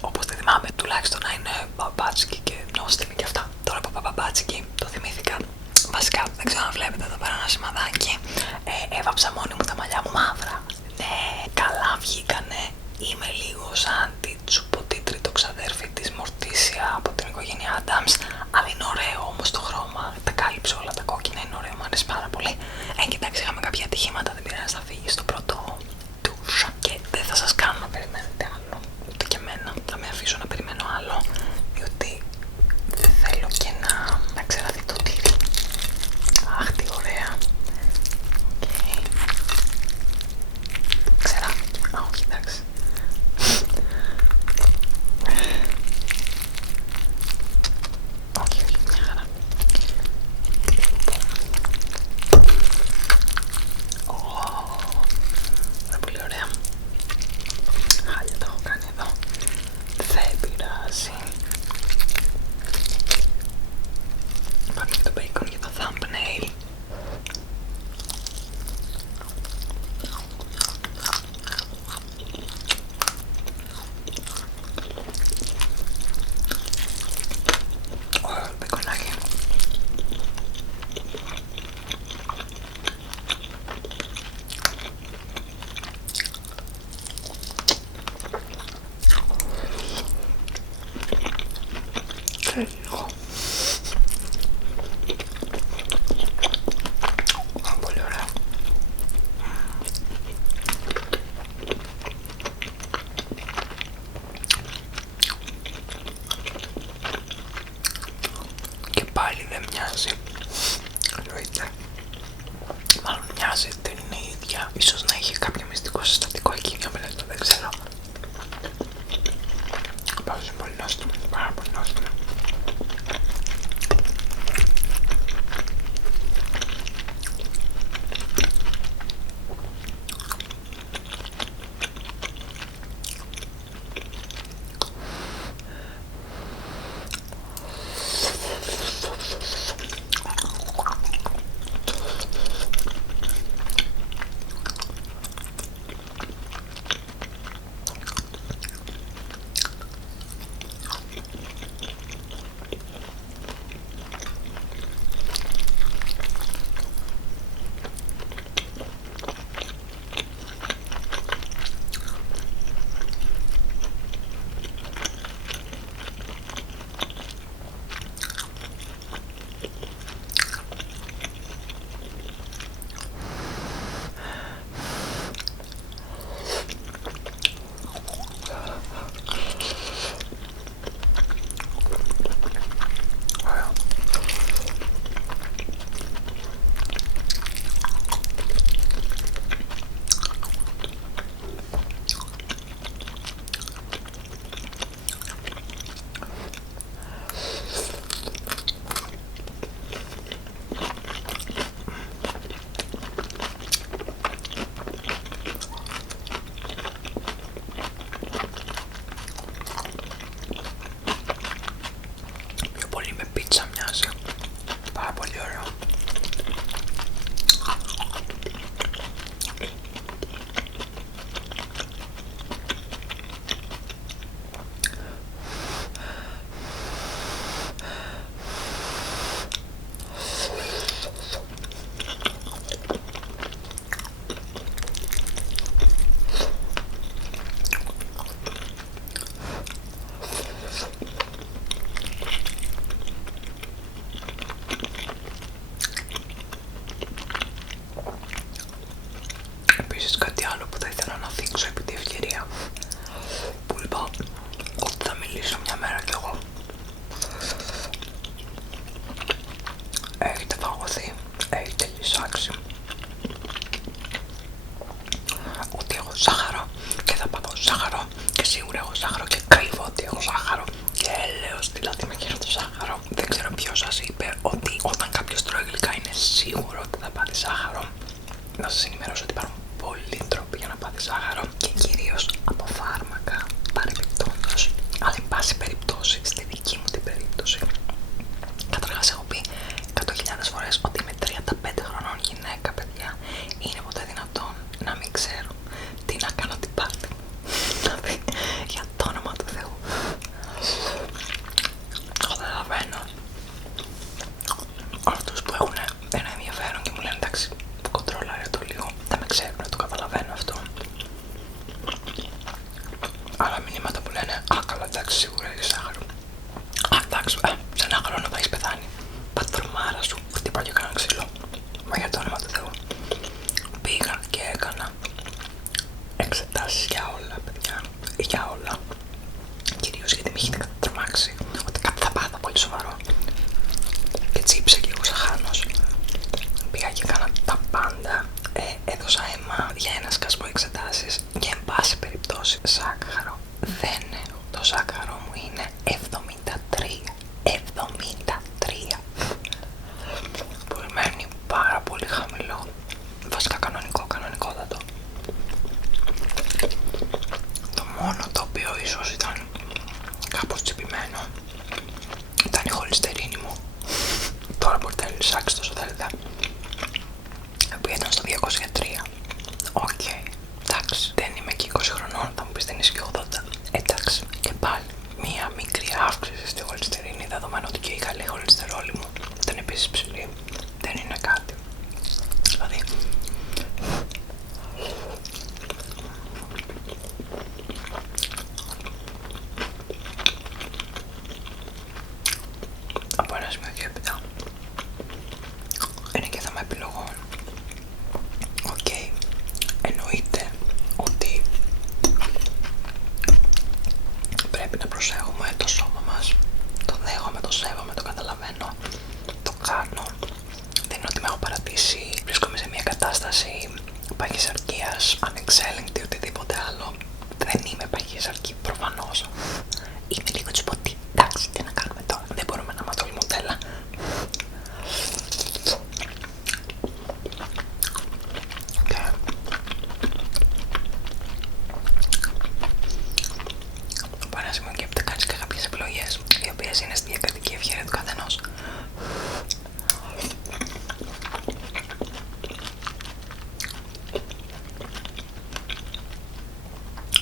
όπως τη θυμάμαι, τουλάχιστον να είναι μπαμπάτσικη και νόστιμη και αυτά. Τώρα που είπα μπαμπάτσικη, το θυμήθηκα. Βασικά, δεν ξέρω αν βλέπετε εδώ πέρα ένα σημαδάκι. Έβαψα μόνη μου τα μαλλιά μου μαύρα. Ναι, καλά βγήκανε. Είμαι λίγο σαν τη τσουποτήτρη το ξαδέρφη της Μορτίσια από την οικογένεια Adams. Αλλά είναι ωραίο όμως το χρώμα. Τα κάλυψε όλα τα κόκκινα, είναι ωραίο, μου αρέσει πάρα πολύ. Κοιτάξτε, είχαμε κάποια ατυχήματα, δεν πειράζει, θα φύγει στο πρώτο ντους. Και δεν θα σας κάνω να περιμένετε άλλο. Ούτε και εμένα. Θα με αφήσω να περιμένω άλλο. Διότι δεν θέλω και να ξεραθεί το τύρι. Αχ, τι ωραία. Ξεράφηκε. Όχι, εντάξει. Όχι, μια χαρά. Είναι πολύ ωραία. Χάλια τα έχω κάνει εδώ. Δεν πειράζει. Πάμε και το bacon για το thumbnail. Ωραίο μπεκονάκι. Και λίγο. Πολύ ωραία. Και πάλι δεν μοιάζει. Εννοείται. Μάλλον μοιάζει, δεν είναι η ίδια. Ίσως να είχε κάποιο μυστικό συστατικό εκείνη ο μελέτο, δεν ξέρω. Πάντως είναι πολύ νόστιμο, πάρα πολύ νόστιμο. Να σας ενημερώσω ότι υπάρχουν πολλοί τρόποι για να πάθει ζάχαρο και κυρίως από φάρμακα παρεμπιπτόντως. Αλλά εν πάση περιπτώσει, στη δική μου την περίπτωση, καταρχάς έχω πει 100.000 φορές ότι είμαι 35 χρονών γυναίκα, παιδιά. Είναι ποτέ δυνατόν να μην ξέρω τι να κάνω την πάρτι μου? Δηλαδή, για το όνομα γιατί με έχετε τρομάξει ότι κάτι θα πάθω πολύ σοβαρό. Και τσίψα και εγώ σαν χάνος. Πήγα και έκανα τα πάντα. Έδωσα αίμα για ένα σκασμό εξετάσεις και εν πάση περιπτώσει ζάχαρο δεν έχω. Το ζάχαρο μου είναι 73. 73. Που μένει πάρα πολύ χαμηλό. Βασικά κανονικότατο. Το μόνο το οποίο ίσως ήταν κάπως τσιπημένο ήταν η χολυστερίνη μου. Τώρα μπορείτε να λυσάξετε όσο θέλετε. Που ήταν στο 203. Οκ, εντάξει, δεν είμαι και 20 χρονών, θα μου πεις δεν είσαι και 80. Εντάξει, και πάλι μία μικρή αύξηση στη χολυστερίνη, δεδομένου ότι και η καλή χολυστερόλη μου ήταν επίσης ψηλή. Δεν είναι κάτι. Δηλαδή, από ένα σημείο και έπειτα είναι και θέμα επιλογών. Οκ, εννοείται ότι πρέπει να προσέχουμε το σώμα μας. Το δέχομαι, το σέβομαι, το καταλαβαίνω, το κάνω. Δεν είναι ότι με έχω παρατήσει, βρίσκομαι σε μια κατάσταση παχυσαρκίας, ανεξέλεγκτη, οτιδήποτε άλλο. Δεν είμαι παχυσαρκή, προφανώς. Είμαι λίγο τσιποτή. Εντάξει, τι να κάνουμε τώρα, δεν μπορούμε να είμαστε όλοι μοντέλα. Από ένα σημείο και έπειτα κάνεις και κάποιες επιλογές, οι οποίες είναι στη διακριτική ευχέρεια του καθενός.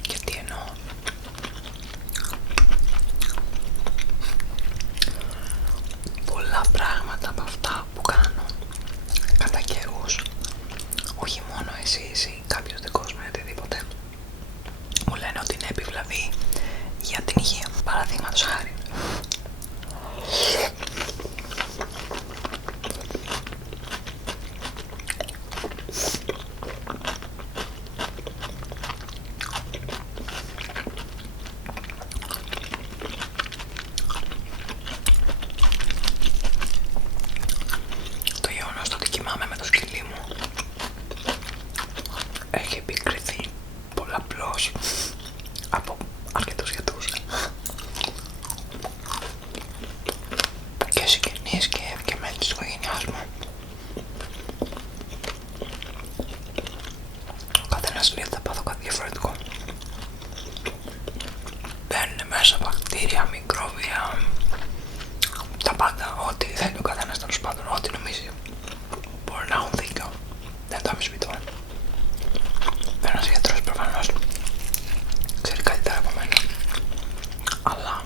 Και τι εννοώ? Πολλά πράγματα από αυτά που κάνω κατά καιρούς, όχι μόνο εσύ, κάποιος δικός μου ή οτιδήποτε, μου λένε ότι είναι επιβλαβή για την υγεία. Παραδείγματος χάρη, το γεγονός ότι κοιμάμαι με το σκυλί μου έχει επικριθεί πολλαπλώς από αρκετούς γιατρούς και συγγενείς και μέλη της οικογένειάς μου. Ο καθένας λέει ότι θα πάθω κάτι διαφορετικό. Μπαίνουν μέσα μπακτήρια, μικρόβια, τα πάντα, ό,τι θέλει ο καθένας, τέλος πάντων, ό,τι νομίζει. Μπορεί να έχουν δίκιο, δεν το αμφισβητώ. Ένας γιατρός προφανώς ξέρει καλύτερα από μένα. Αλλά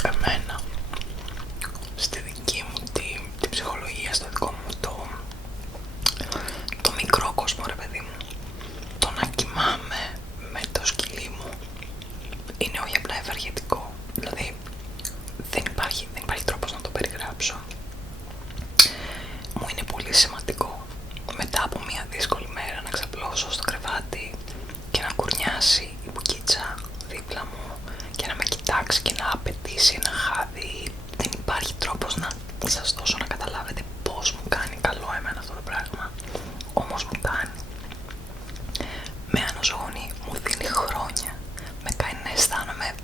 εμένα στη δική μου τη ψυχολογία, στο δικό μου το μικρό κόσμο, ρε παιδί μου, το να κοιμάμαι με το σκυλί μου είναι όχι απλά ευεργετικό. Δηλαδή δεν υπάρχει τρόπος να το περιγράψω. Μου είναι πολύ σημαντικό μετά από μια δύσκολη μέρα να ξαπλώσω στο κρεβάτι και να κουρνιάσει η μπουκίτσα δίπλα μου και να με κοιτάξει και να απαιτήσει ένα χάδι. Δεν υπάρχει τρόπος να σας δώσω να καταλάβετε πώς μου κάνει καλό εμένα αυτό το πράγμα. Όμως μου κάνει. Με αναζωογονεί, μου δίνει χρόνια, με κάνει να αισθάνομαι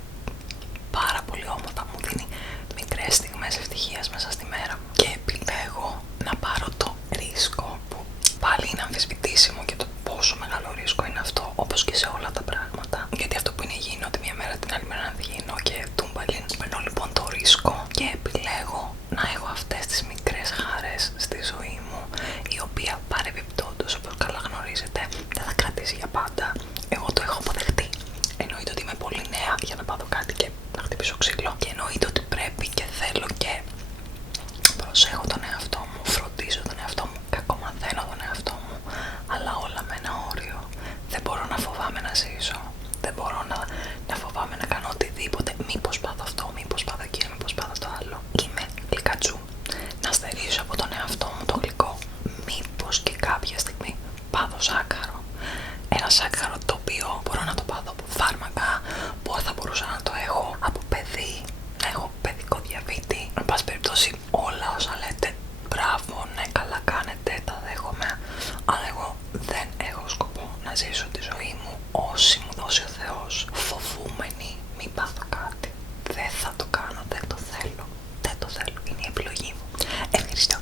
πάρα πολύ όμορφα, μου δίνει μικρές στιγμές ευτυχίας μέσα στη μέρα μου. Και επιλέγω να πάρω το ρίσκο, που πάλι είναι αμφισβητήσιμο και το πόσο μεγάλο ρίσκο είναι αυτό, όπως και σε όλα τα πράγματα. Γιατί αυτό που είναι υγιεινό ότι μια μέρα την άλλη μέρα είναι ανθυγιεινό και τούμπαλιν. Παίρνω λοιπόν το ρίσκο και επιλέγω να έχω αυτές τις μικρές χαρές στη ζωή μου, η οποία παρεμπιπτόντως, όπως καλά γνωρίζετε, δεν θα κρατήσει για πάντα. Εγώ το έχω αποδεχτεί. Εννοείται ότι είμαι πολύ νέα για να πάθω κάτι και να χτυπήσω ξύλο. Και εννοείται ότι πρέπει και θέλω και προσέχω τον εαυτό μου, φροντίζω τον εαυτό μου, κακομαθαίνω τον εαυτό μου, αλλά όλα με ένα όριο. Δεν μπορώ να φοβάμαι να ζήσω. Δεν μπορώ να φοβάμαι να κάνω οτιδήποτε. Μήπως πάθω αυτό, μήπως πάθω εκείνο, μήπως πάθω το άλλο. Είμαι γλυκατσού. Να στερήσω από τον εαυτό μου το γλυκό. Μήπως και κάποια στιγμή πάθω σάκαρο. Ένα σάκαρο το οποίο μπορώ να το πάθω από ευτυχώς, φοβούμενη μην πάθω κάτι. Δεν θα το κάνω, δεν το θέλω. Δεν το θέλω, είναι η επιλογή μου. Ευχαριστώ.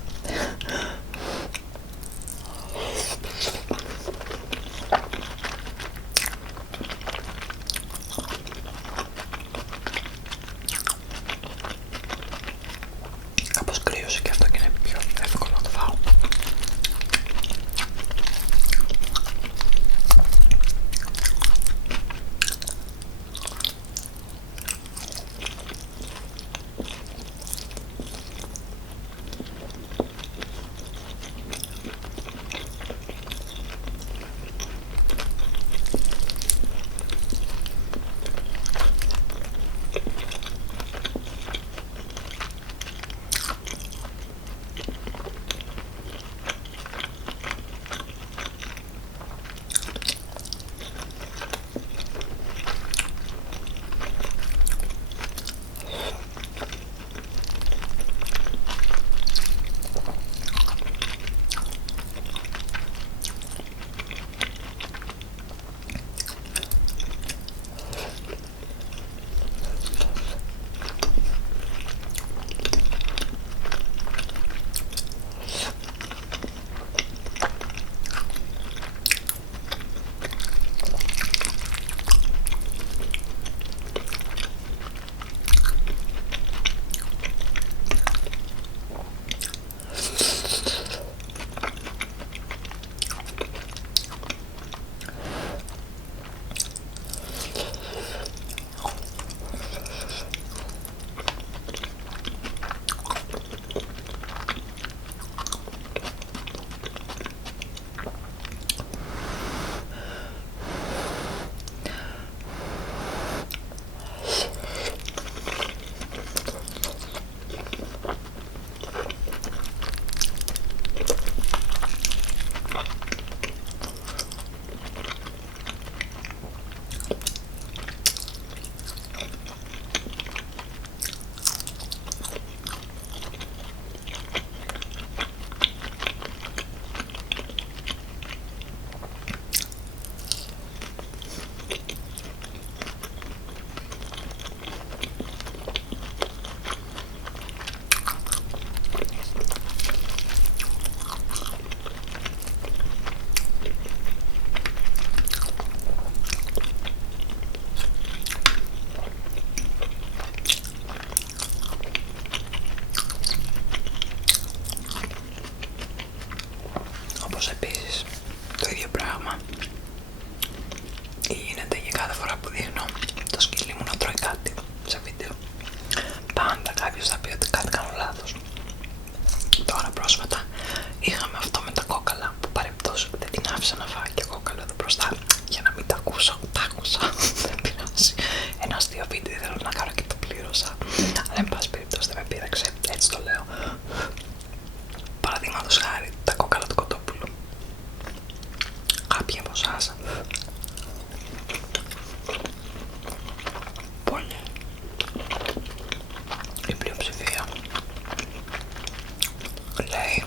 Κάπως κρύωσε και αυτό και είναι πιο εύκολο να το φάω. Όπως επίσης το ίδιο πράγμα γίνεται και κάθε φορά που δείχνω το σκύλι μου να τρώει κάτι σε βίντεο. Πάντα κάποιος θα πει ότι κάτι κάνω λάθος. Τώρα πρόσφατα είχαμε αυτό με τα κόκαλα που παρεπτός δεν την άφησα να φάει και κόκαλο εδώ μπροστά για να μην τα ακούσω. Τα άκουσα, δεν πειράζει. Ένα αστείο βίντεο ήθελα να κάνω και το πλήρωσα. Αλλά εν πάση περιπτώσει δεν με πείραξε, έτσι το λέω. Παραδείγματος χάρη τα κόκαλα του κοτόπουλου. Κάποιοι από εσάς, πολλοί, η πλειοψηφία λέει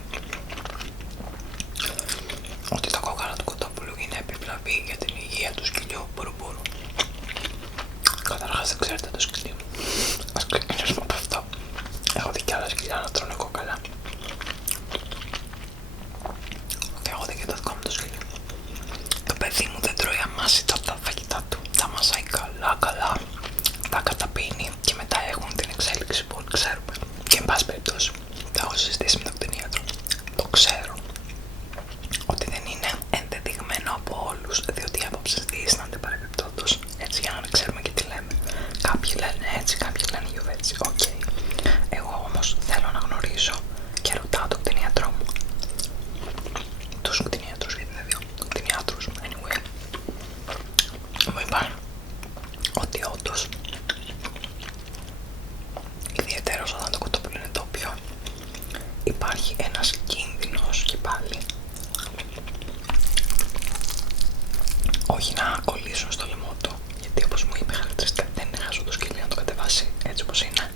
ότι τα κόκαλα του κοτόπουλου είναι επιβλαβή για την υγεία του σκυλιού μπορου. Καταρχάς δεν ξέρετε το σκυλί μου. Ας ξεκινήσουμε από αυτό. Έχω δει κι άλλα σκυλιά να τρώνε κόκαλα. Και έχω δει και το δικό μου το σκυλί. Το παιδί μου δεν τρώει αμάσιτα τα φαγητά του. Τα μασάει καλά, τα καταπίνει και μετά έχουν την εξέλιξη που όλοι ξέρουμε. Και εν πάση περιπτώσει, τα έχω συζητήσει με τον κτηνίατρο. Το ξέρω ότι δεν είναι ενδεδειγμένο από όλους, διότι οι άποψεις διήστανται παρεμπιπτόντως. Έτσι, για να ξέρουμε και τι λέμε. Κάποιοι λένε έτσι, κάποιοι λένε γιουβέτσι. Οκ. Εγώ όμως θέλω να γνωρίζω και ρωτάω τον κτηνίατρό μου. Τους κτηνίατρους, γιατί είναι δύο κτηνίατρους, anyway. Μου είπαν ότι όντως, ιδιαιτέρως όταν το κοτόπουλο είναι τόπιο, υπάρχει ένας κίνδυνος και πάλι. Όχι να κολλήσουν στο λαιμό του, γιατί όπως μου είπε χαρακτηριστικά δεν είναι χάσο το σκύλι να το κατεβάσει έτσι όπως είναι.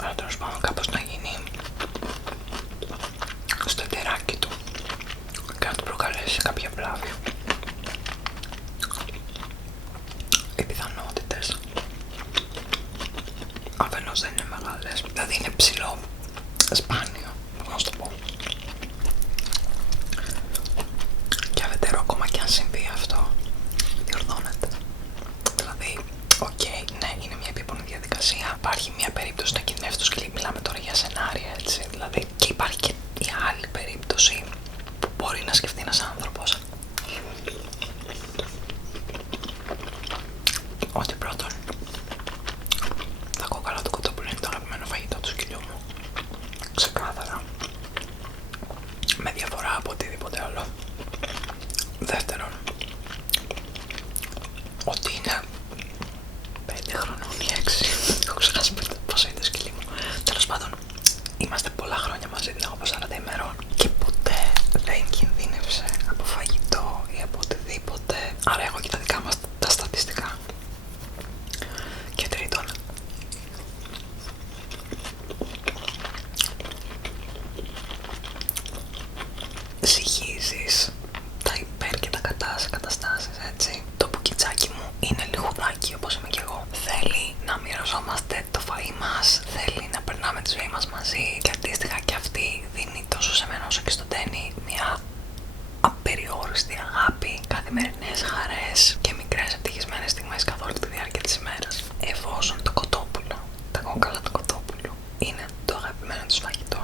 Αλλά τέλος πάντων κάπως να γίνει στο εντεράκι του και να του σε κάποια βλάβη. Οι πιθανότητες αφενός δεν είναι μεγάλες, δηλαδή είναι ψηλό σπάνιο, να σου το πω. Και αφετέρου, ακόμα και αν συμβεί αυτό, διορθώνεται. Δηλαδή, οκ, ναι, είναι μια επίπονη διαδικασία. Υπάρχει μια περίπτωση να κινδυνεύσει το σκυλί, μιλάμε τώρα για σενάρια, έτσι. Δηλαδή, και υπάρχει και η άλλη περίπτωση που μπορεί να σκεφτεί ένας άνθρωπος. Ότι πρώτον, τα κόκαλα του κοτόπουλου είναι το αγαπημένο φαγητό του σκυλιού μου. Ξεκάθαρα. Με διαφορά από οτιδήποτε άλλο. Δεύτερον, ότι είναι 5 χρονών ή 6. Έχω ξεχάσει πόσο είναι το σκυλί μου. Τέλος πάντων, είμαστε πολλά χρόνια μαζί, την έχω από 40 ημερών και ποτέ δεν κινδύνευσε από φαγητό ή από οτιδήποτε. Άρα έχω και τα δικά μας τα στατιστικά. Και τρίτον, ζυγίζεις τα υπέρ και τα κατά σε καταστάσεις, έτσι. Το πουκιτσάκι μου είναι λιγουδάκι όπως είμαι κι εγώ. Θέλει να μοιραζόμαστε το φαΐ μας, θέλει να περνάμε τη ζωή μας μαζί και αντίστοιχα και αυτή δίνει τόσο σε μένα όσο και στον Τένι μια απεριόριστη αγάπη, καθημερινές χαρές και μικρές ευτυχισμένες στιγμές καθ' όλη τη διάρκεια της ημέρας. Εφόσον το κοτόπουλο, τα κόκαλα του κοτόπουλου είναι το αγαπημένο τους φαγητό,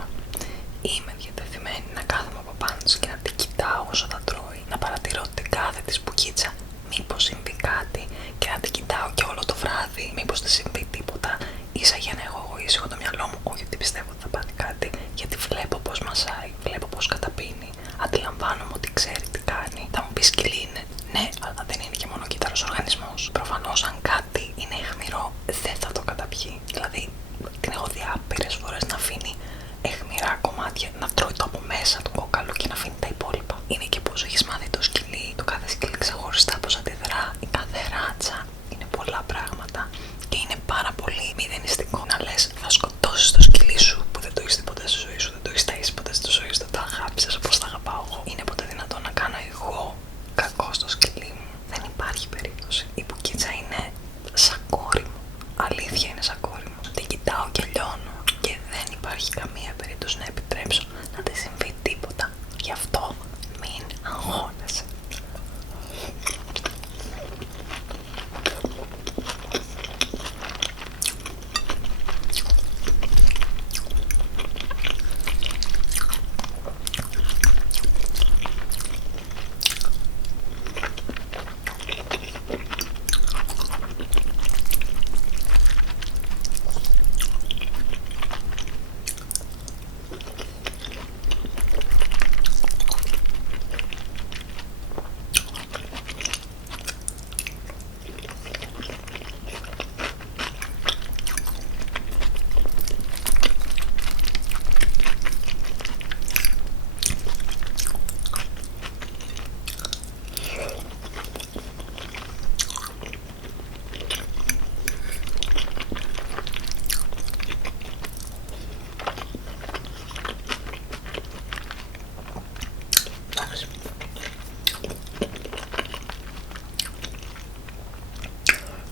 είμαι διατεθειμένη να κάθομαι από πάνω της και να την κοιτάω όσο θα τρώει, να παρατηρώ την κάθε της πουκίτσα, μήπως συμβεί κάτι, και να την κοιτάω και όλο το βράδυ, μήπως δεν συμβεί τίποτα, ίσα για να έχω εγώ ήσυχο το μυαλό μου, όχι ότι πιστεύω ότι θα πάθει κάτι, γιατί βλέπω πως μασάει, βλέπω πως καταπίνει, αντιλαμβάνομαι ότι ξέρει τι κάνει. Θα μου πει σκυλί είναι, ναι, αλλά δεν είναι και μόνο κύτταρος οργανισμός. Προφανώς αν κάτι είναι αιχμηρό δεν θα το καταπιεί. Δηλαδή την έχω δει άπειρες φορές να αφήνει αιχμηρά κομμάτια, να τρώει το από μέσα του κόκαλου και να αφήνει τα υπόλοιπα. Είναι και πως έχεις μάθει το σκυλί, το κάθε σκυλί ξεχωριστά πως αντιδρά, η κάθε ράτσα, είναι πολλά πράγματα και είναι πάρα πολύ μηδενιστικό να λες θα σκοτώσεις το σκυλί σου που δεν το έχεις δει ποτέ στη ζωή σου, δεν το έχεις ταΐσει ποτέ στη ζωή σου, δεν το αγάπησες όπως τα αγαπάω εγώ. Είναι ποτέ δυνατόν να κάνω εγώ κακό στο σκυλί μου? Δεν υπάρχει περίπτωση. Η πουκίτσα είναι σαν κόρη μου. Αλήθεια είναι σαν κόρη μου. Την κοιτάω και λιώνω και δεν υπάρχει καμία περίπτωση να επιτρέψω να τη συμβεί τίποτα. Γι' αυτό μην αγχώνεσαι.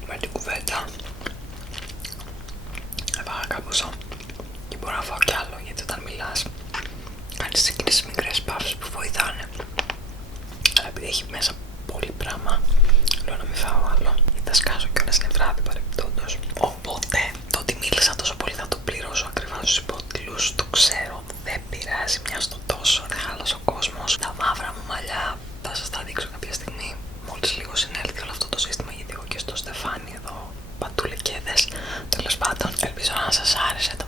Με την κουβέντα έπαγα κάπως και μπορώ να φάω κι άλλο, γιατί όταν μιλάς κάνεις εκείνες μικρές παύσεις που βοηθάνε. Αλλά επειδή έχει μέσα πολύ πράγμα, λέω να μην φάω άλλο, γιατί θα σκάσω κιόλας είναι βράδυ παρεμπιπτόντως. Οπότε το ότι μίλησα τόσο πολύ θα το πληρώσω ακριβά στους υπότιτλους, το ξέρω, δεν πειράζει, μια στο τόσο, δεν χάλασε ο κόσμος. Τα μαύρα μου μαλλιά θα σας τα δείξω κάποια στιγμή, μόλις λίγο συνέλθει όλο αυτό το σύστημα, γιατί έχω και στο Στεφάνι εδώ παντού λεκέδες. Τέλος πάντων, ελπίζω να σας άρεσε το